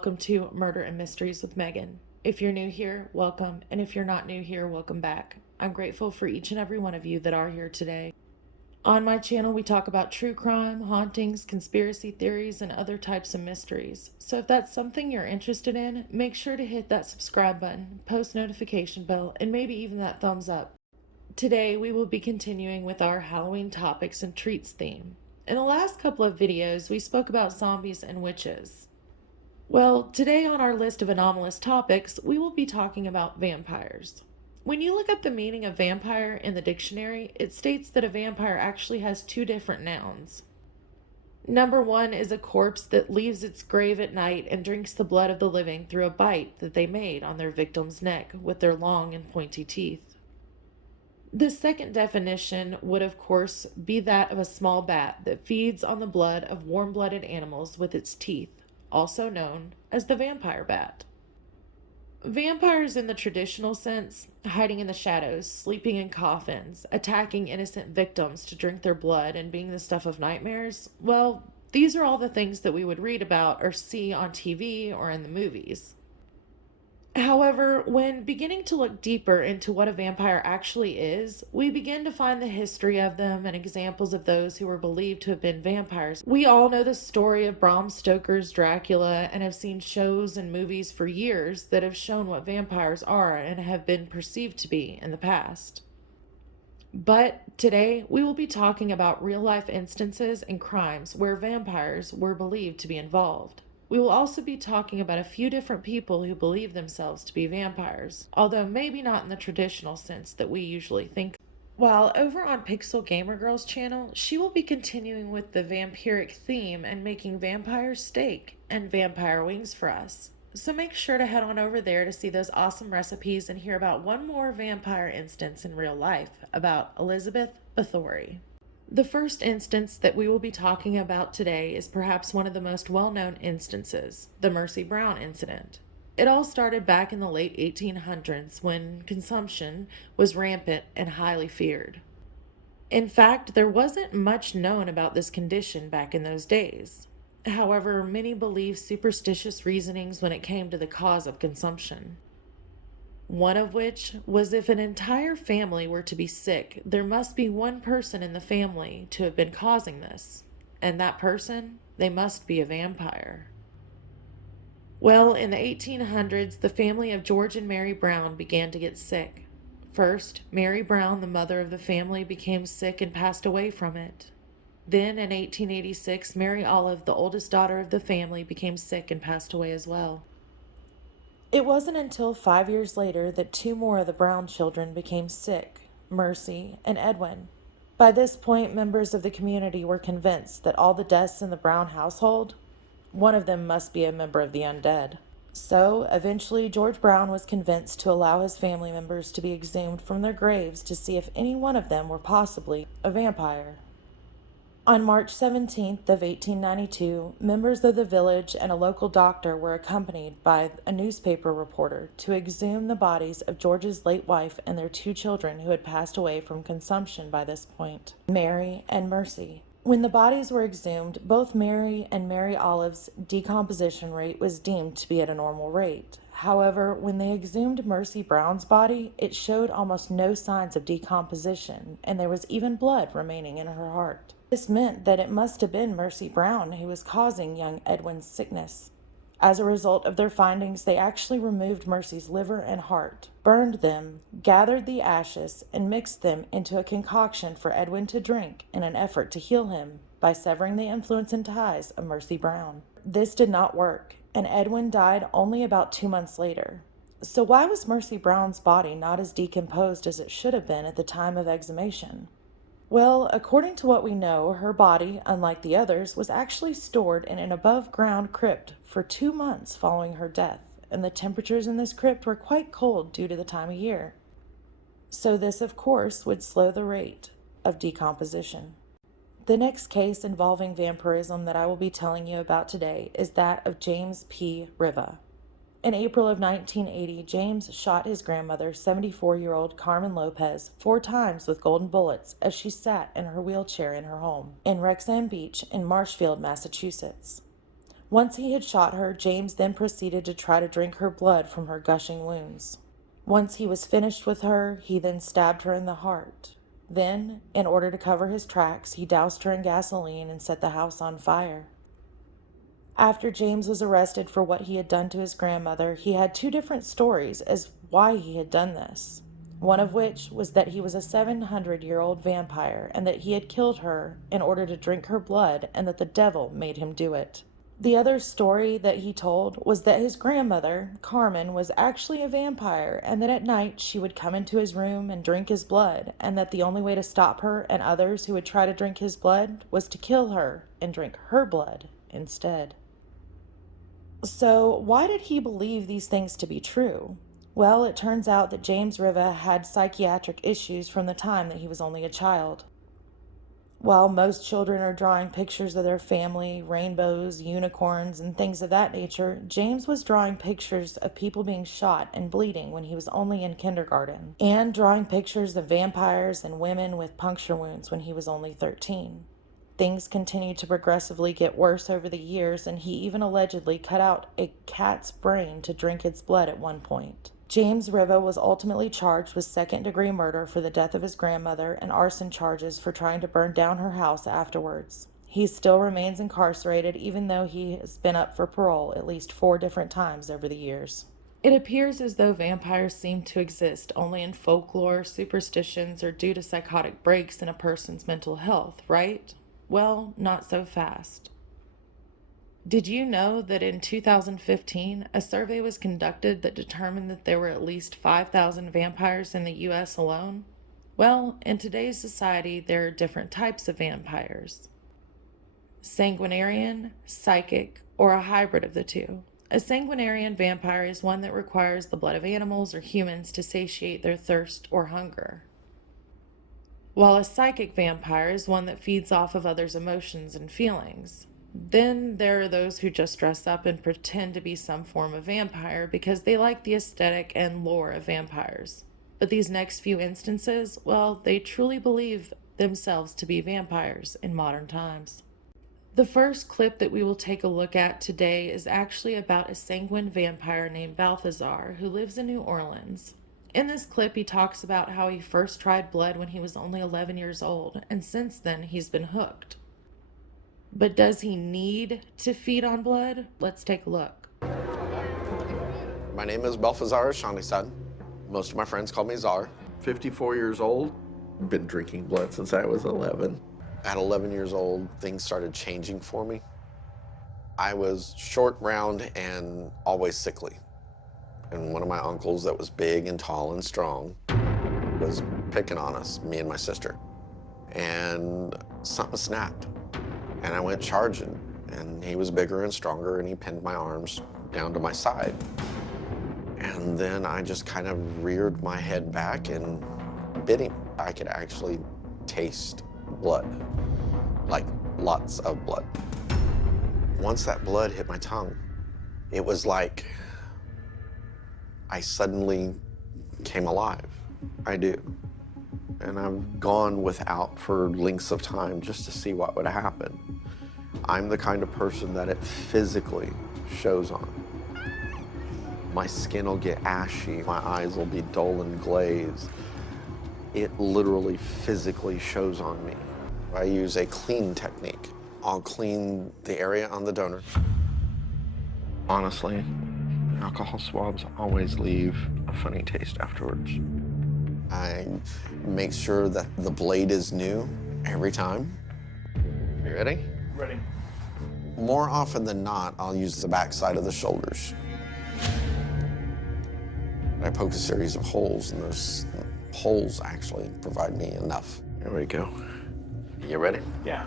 welcome to Murder and Mysteries with Megan. If you're new here, welcome, and if you're not new here, welcome back. I'm grateful for each and every one of you that are here today. On my channel, we talk about true crime, hauntings, conspiracy theories, and other types of mysteries. So if that's something you're interested in, make sure to hit that subscribe button, post notification bell, and maybe even that thumbs up. Today, we will be continuing with our Halloween topics and treats theme. In the last couple of videos, we spoke about zombies and witches. Well, today on our list of anomalous topics, we will be talking about vampires. When you look up the meaning of vampire in the dictionary, it states that a vampire actually has two different nouns. Number one is a corpse that leaves its grave at night and drinks the blood of the living through a bite that they made on their victim's neck with their long and pointy teeth. The second definition would, of course, be that of a small bat that feeds on the blood of warm-blooded animals with its teeth, also known as the vampire bat. Vampires in the traditional sense, hiding in the shadows, sleeping in coffins, attacking innocent victims to drink their blood, and being the stuff of nightmares, well, these are all the things that we would read about or see on TV or in the movies. However, when beginning to look deeper into what a vampire actually is, we begin to find the history of them and examples of those who were believed to have been vampires. We all know the story of Bram Stoker's Dracula and have seen shows and movies for years that have shown what vampires are and have been perceived to be in the past. But today, we will be talking about real-life instances and crimes where vampires were believed to be involved. We will also be talking about a few different people who believe themselves to be vampires, although maybe not in the traditional sense that we usually think. While over on Pixel Gamer Girl's channel, she will be continuing with the vampiric theme and making vampire steak and vampire wings for us. So make sure to head on over there to see those awesome recipes and hear about one more vampire instance in real life about Elizabeth Bathory. The first instance that we will be talking about today is perhaps one of the most well-known instances, the Mercy Brown incident. It all started back in the late 1800s when consumption was rampant and highly feared. In fact, there wasn't much known about this condition back in those days. However, many believed superstitious reasonings when it came to the cause of consumption. One of which was if an entire family were to be sick, there must be one person in the family to have been causing this, and that person, they must be a vampire. Well, in the 1800s, the family of George and Mary Brown began to get sick. First, Mary Brown, the mother of the family, became sick and passed away from it. Then, in 1886, Mary Olive, the oldest daughter of the family, became sick and passed away as well. It wasn't until 5 years later that two more of the Brown children became sick, Mercy and Edwin. By this point, members of the community were convinced that all the deaths in the Brown household, one of them must be a member of the undead. So, eventually, George Brown was convinced to allow his family members to be exhumed from their graves to see if any one of them were possibly a vampire. On March 17th of 1892, members of the village and a local doctor were accompanied by a newspaper reporter to exhume the bodies of George's late wife and their two children who had passed away from consumption by this point, Mary and Mercy. When the bodies were exhumed, both Mary and Mary Olive's decomposition rate was deemed to be at a normal rate. However, when they exhumed Mercy Brown's body, it showed almost no signs of decomposition, and there was even blood remaining in her heart. This meant that it must have been Mercy Brown who was causing young Edwin's sickness. As a result of their findings, they actually removed Mercy's liver and heart, burned them, gathered the ashes, and mixed them into a concoction for Edwin to drink in an effort to heal him by severing the influence and ties of Mercy Brown. This did not work, and Edwin died only about 2 months later. So why was Mercy Brown's body not as decomposed as it should have been at the time of exhumation? Well, according to what we know, her body, unlike the others, was actually stored in an above-ground crypt for 2 months following her death, and the temperatures in this crypt were quite cold due to the time of year. So this, of course, would slow the rate of decomposition. The next case involving vampirism that I will be telling you about today is that of James P. Riva. In April of 1980, James shot his grandmother, 74-year-old Carmen Lopez, 4 times with golden bullets as she sat in her wheelchair in her home in Wrexham Beach in Marshfield, Massachusetts. Once he had shot her, James then proceeded to try to drink her blood from her gushing wounds. Once he was finished with her, he then stabbed her in the heart. Then, in order to cover his tracks, he doused her in gasoline and set the house on fire. After James was arrested for what he had done to his grandmother, he had two different stories as why he had done this. One of which was that he was a 700-year-old vampire and that he had killed her in order to drink her blood and that the devil made him do it. The other story that he told was that his grandmother, Carmen, was actually a vampire and that at night she would come into his room and drink his blood, and that the only way to stop her and others who would try to drink his blood was to kill her and drink her blood instead. So, why did he believe these things to be true? Well, it turns out that James Riva had psychiatric issues from the time that he was only a child. While most children are drawing pictures of their family, rainbows, unicorns, and things of that nature, James was drawing pictures of people being shot and bleeding when he was only in kindergarten, and drawing pictures of vampires and women with puncture wounds when he was only 13. Things continued to progressively get worse over the years, and he even allegedly cut out a cat's brain to drink its blood at one point. James Riva was ultimately charged with second-degree murder for the death of his grandmother and arson charges for trying to burn down her house afterwards. He still remains incarcerated, even though he has been up for parole at least 4 different times over the years. It appears as though vampires seem to exist only in folklore, superstitions, or due to psychotic breaks in a person's mental health, right? Well, not so fast. Did you know that in 2015, a survey was conducted that determined that there were at least 5,000 vampires in the US alone? Well, in today's society, there are different types of vampires. Sanguinarian, psychic, or a hybrid of the two. A sanguinarian vampire is one that requires the blood of animals or humans to satiate their thirst or hunger, while a psychic vampire is one that feeds off of others' emotions and feelings. Then there are those who just dress up and pretend to be some form of vampire because they like the aesthetic and lore of vampires. But these next few instances, well, they truly believe themselves to be vampires in modern times. The first clip that we will take a look at today is actually about a sanguine vampire named Balthazar who lives in New Orleans. In this clip, he talks about how he first tried blood when he was only 11 years old, and since then he's been hooked. But does he need to feed on blood? Let's take a look. My name is Balthazar Shanisan. Most of my friends call me Czar. 54 years old. Been drinking blood since I was 11. At 11 years old, things started changing for me. I was short, round, and always sickly. And one of my uncles that was big and tall and strong was picking on us, me and my sister. And something snapped. And I went charging, and he was bigger and stronger, and he pinned my arms down to my side. And then I just kind of reared my head back and bit him. I could actually taste blood, like lots of blood. Once that blood hit my tongue, it was like I suddenly came alive. I do. And I've gone without for lengths of time just to see what would happen. I'm the kind of person that it physically shows on. My skin will get ashy, my eyes will be dull and glazed. It literally physically shows on me. I use a clean technique. I'll clean the area on the donor. Honestly, alcohol swabs always leave a funny taste afterwards. I make sure that the blade is new every time. You ready? Ready. More often than not, I'll use the back side of the shoulders. I poke a series of holes, and those holes actually provide me enough. Here we go. You ready? Yeah.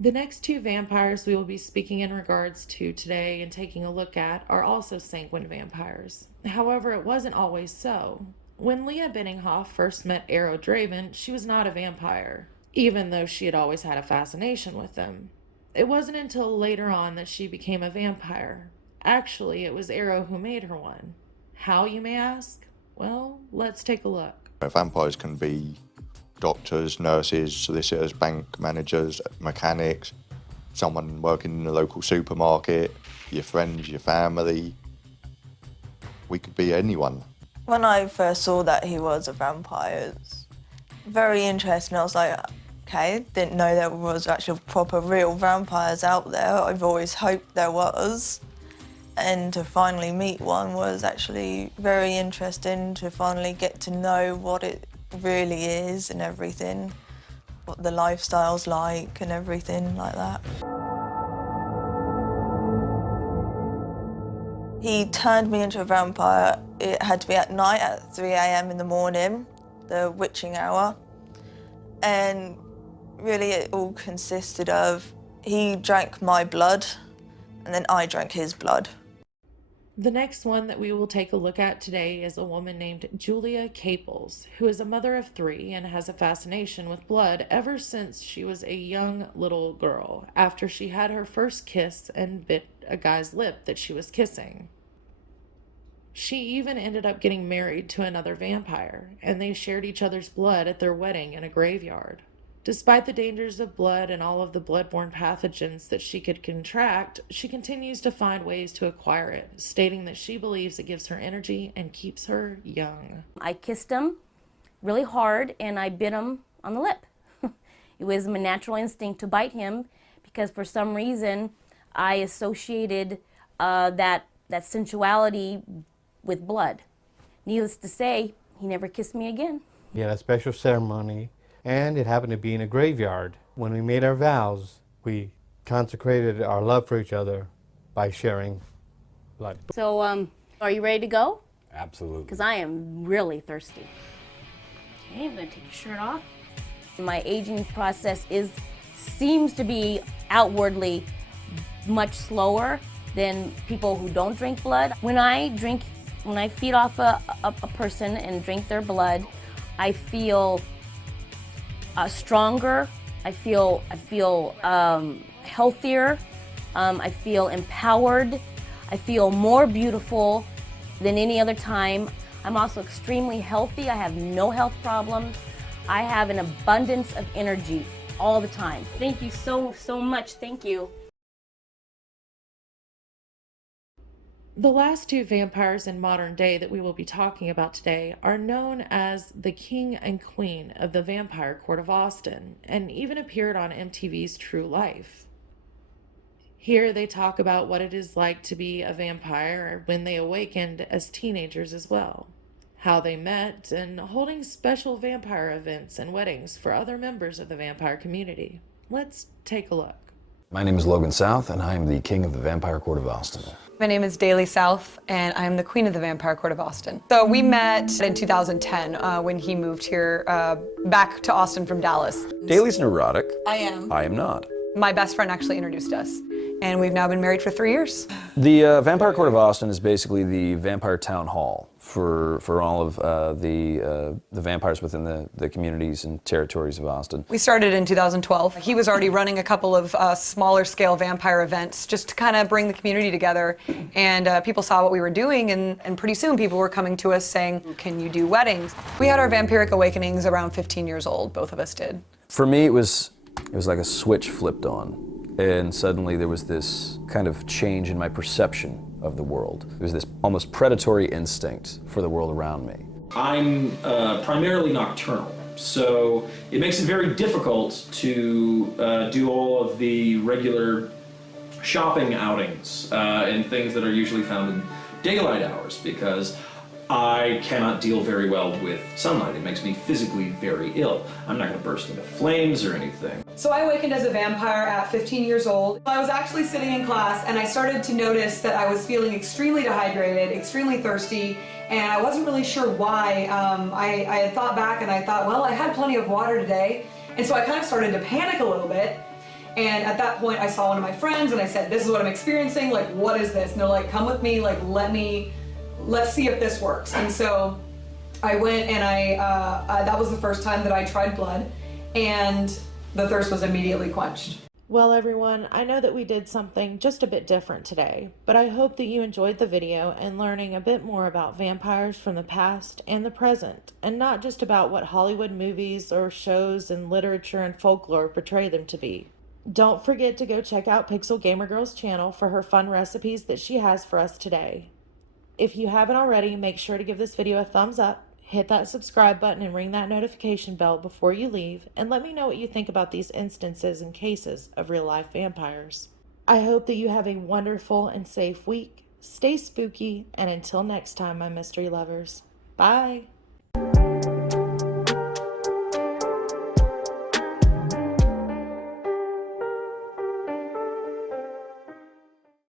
The next 2 vampires we will be speaking in regards to today and taking a look at are also sanguine vampires. However, it wasn't always so. When Leah Benninghoff first met Arrow Draven, she was not a vampire, even though she had always had a fascination with them. It wasn't until later on that she became a vampire. Actually, it was Arrow who made her one. How, you may ask? Well, let's take a look. Vampires can be doctors, nurses, solicitors, bank managers, mechanics, someone working in the local supermarket, your friends, your family. We could be anyone. When I first saw that he was a vampire, it was very interesting. I was like, okay, didn't know there was actual proper real vampires out there. I've always hoped there was. And to finally meet one was actually very interesting, to finally get to know what it really is and everything, what the lifestyle's like and everything like that. He turned me into a vampire. It had to be at night at 3 a.m. in the morning, the witching hour. And really it all consisted of, he drank my blood and then I drank his blood. The next one that we will take a look at today is a woman named Julia Caples, who is a mother of 3 and has a fascination with blood ever since she was a young little girl, after she had her first kiss and bit a guy's lip that she was kissing. She even ended up getting married to another vampire, and they shared each other's blood at their wedding in a graveyard. Despite the dangers of blood and all of the bloodborne pathogens that she could contract, she continues to find ways to acquire it, stating that she believes it gives her energy and keeps her young. I kissed him really hard and I bit him on the lip. It was my natural instinct to bite him because for some reason I associated that sensuality with blood. Needless to say, he never kissed me again. We had a special ceremony, and it happened to be in a graveyard. When we made our vows, we consecrated our love for each other by sharing blood. So, are you ready to go? Absolutely. Because I am really thirsty. Okay, I'm going to take your shirt off. My aging process seems to be outwardly much slower than people who don't drink blood. When I feed off a person and drink their blood, I feel stronger. I feel healthier. I feel empowered. I feel more beautiful than any other time. I'm also extremely healthy. I have no health problems. I have an abundance of energy all the time. Thank you so much. Thank you. The last 2 vampires in modern day that we will be talking about today are known as the King and Queen of the Vampire Court of Austin, and even appeared on MTV's True Life. Here they talk about what it is like to be a vampire when they awakened as teenagers as well, how they met, and holding special vampire events and weddings for other members of the vampire community. Let's take a look. My name is Logan South, and I am the King of the Vampire Court of Austin. My name is Daly South, and I'm the Queen of the Vampire Court of Austin. So we met in 2010 when he moved here back to Austin from Dallas. Daly's neurotic. I am. I am not. My best friend actually introduced us, and we've now been married for 3 years. The Vampire Court of Austin is basically the vampire town hall for all of the vampires within the communities and territories of Austin. We started in 2012. He was already running a couple of smaller scale vampire events just to kind of bring the community together, and people saw what we were doing, and pretty soon people were coming to us saying, can you do weddings? We had our vampiric awakenings around 15 years old, both of us did. For me, it was like a switch flipped on, and suddenly there was this kind of change in my perception of the world. There was this almost predatory instinct for the world around me. I'm primarily nocturnal, so it makes it very difficult to do all of the regular shopping outings and things that are usually found in daylight hours, because I cannot deal very well with sunlight. It makes me physically very ill. I'm not going to burst into flames or anything. So I awakened as a vampire at 15 years old. I was actually sitting in class and I started to notice that I was feeling extremely dehydrated, extremely thirsty, and I wasn't really sure why. I had thought back and I thought, well, I had plenty of water today, and so I kind of started to panic a little bit. And at that point I saw one of my friends and I said, this is what I'm experiencing, like, what is this? And they're like, come with me, like, let's see if this works. And so I went and that was the first time that I tried blood, and the thirst was immediately quenched. Well, everyone, I know that we did something just a bit different today, but I hope that you enjoyed the video and learning a bit more about vampires from the past and the present, and not just about what Hollywood movies or shows and literature and folklore portray them to be. Don't forget to go check out Pixel Gamer Girl's channel for her fun recipes that she has for us today. If you haven't already, make sure to give this video a thumbs up, hit that subscribe button and ring that notification bell before you leave, and let me know what you think about these instances and cases of real-life vampires. I hope that you have a wonderful and safe week. Stay spooky, and until next time, my mystery lovers. Bye!